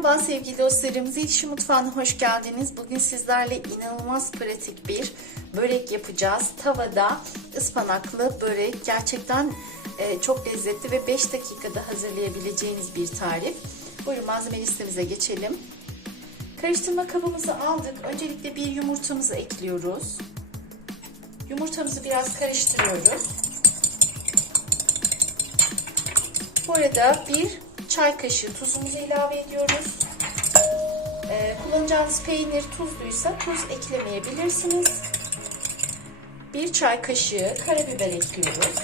sevgili dostlarım. Zilşi Mutfağı'na hoş geldiniz. Bugün sizlerle inanılmaz pratik bir börek yapacağız. Tavada ıspanaklı börek. Gerçekten e, çok lezzetli ve 5 dakikada hazırlayabileceğiniz bir tarif. Buyurun malzeme listemize geçelim. Karıştırma kabımızı aldık. Öncelikle bir yumurtamızı ekliyoruz. Yumurtamızı biraz karıştırıyoruz. Bu arada bir çay kaşığı tuzumuzu ilave ediyoruz. Ee, kullanacağınız peynir tuzluysa tuz eklemeyebilirsiniz. Bir çay kaşığı karabiber ekliyoruz.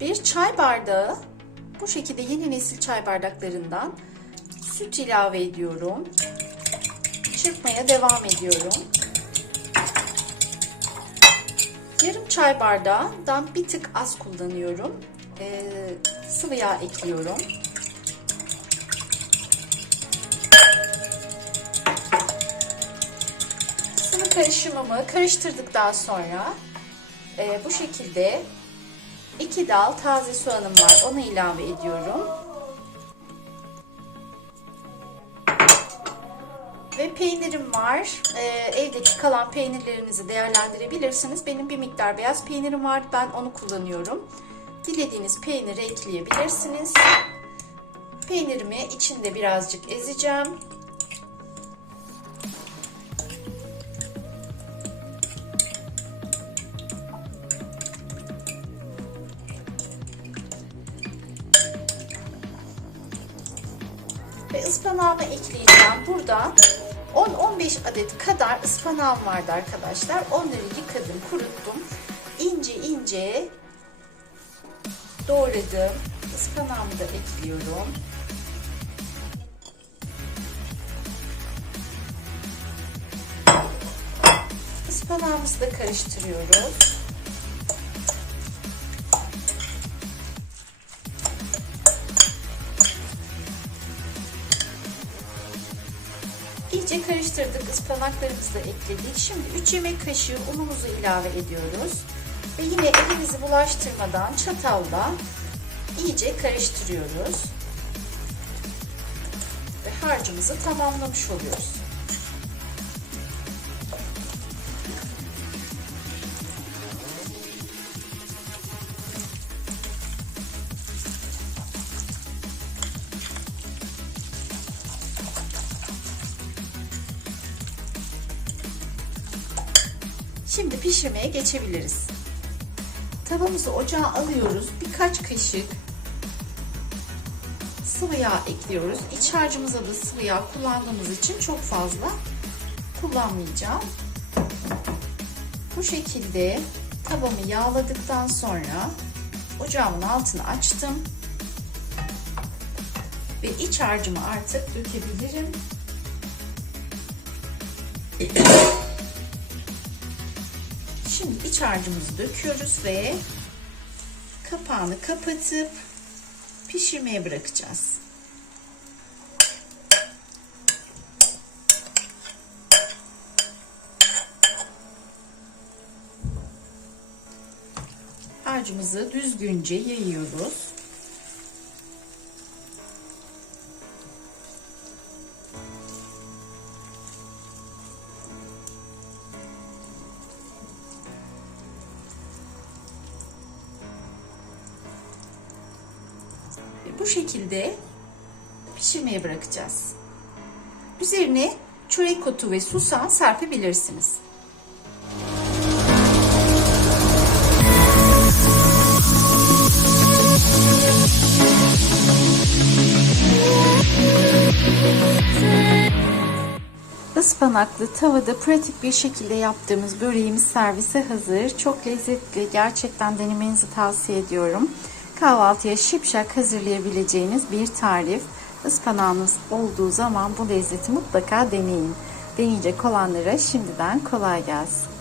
Bir çay bardağı bu şekilde yeni nesil çay bardaklarından süt ilave ediyorum. Çırpmaya devam ediyorum. Yarım çay bardağından bir tık az kullanıyorum. Ee, sıvı yağ ekliyorum. Sıvı karışımımı karıştırdıktan sonra e, bu şekilde iki dal taze soğanım var. Onu ilave ediyorum. Peynirim var. Ee, evdeki kalan peynirlerinizi değerlendirebilirsiniz. Benim bir miktar beyaz peynirim var. Ben onu kullanıyorum. Dilediğiniz peyniri ekleyebilirsiniz. Peynirimi içinde birazcık ezeceğim. Ve ıspanağımı ekleyeceğim. Burada 10-15 adet kadar ıspanağım vardı arkadaşlar. Onları yıkadım, kuruttum. İnce ince doğradım. Ispanağımı da ekliyorum. Ispanağımızı da karıştırıyoruz. İyice karıştırdık. ıspanaklarımızı da ekledik. Şimdi 3 yemek kaşığı unumuzu ilave ediyoruz. Ve yine elimizi bulaştırmadan çatalla iyice karıştırıyoruz. Ve harcımızı tamamlamış oluyoruz. Şimdi pişirmeye geçebiliriz. Tavamızı ocağa alıyoruz. Birkaç kaşık sıvı yağ ekliyoruz. İç harcımıza da sıvı yağ kullandığımız için çok fazla kullanmayacağım. Bu şekilde tavamı yağladıktan sonra ocağımın altını açtım. Ve iç harcımı artık dökebilirim. Şimdi iç harcımızı döküyoruz ve kapağını kapatıp pişirmeye bırakacağız. Harcımızı düzgünce yayıyoruz. Bu şekilde pişirmeye bırakacağız. Üzerine çörek otu ve susam serpebilirsiniz. Ispanaklı tavada pratik bir şekilde yaptığımız böreğimiz servise hazır. Çok lezzetli. Gerçekten denemenizi tavsiye ediyorum kahvaltıya şipşak hazırlayabileceğiniz bir tarif. Ispanağınız olduğu zaman bu lezzeti mutlaka deneyin. Deneyecek olanlara şimdiden kolay gelsin.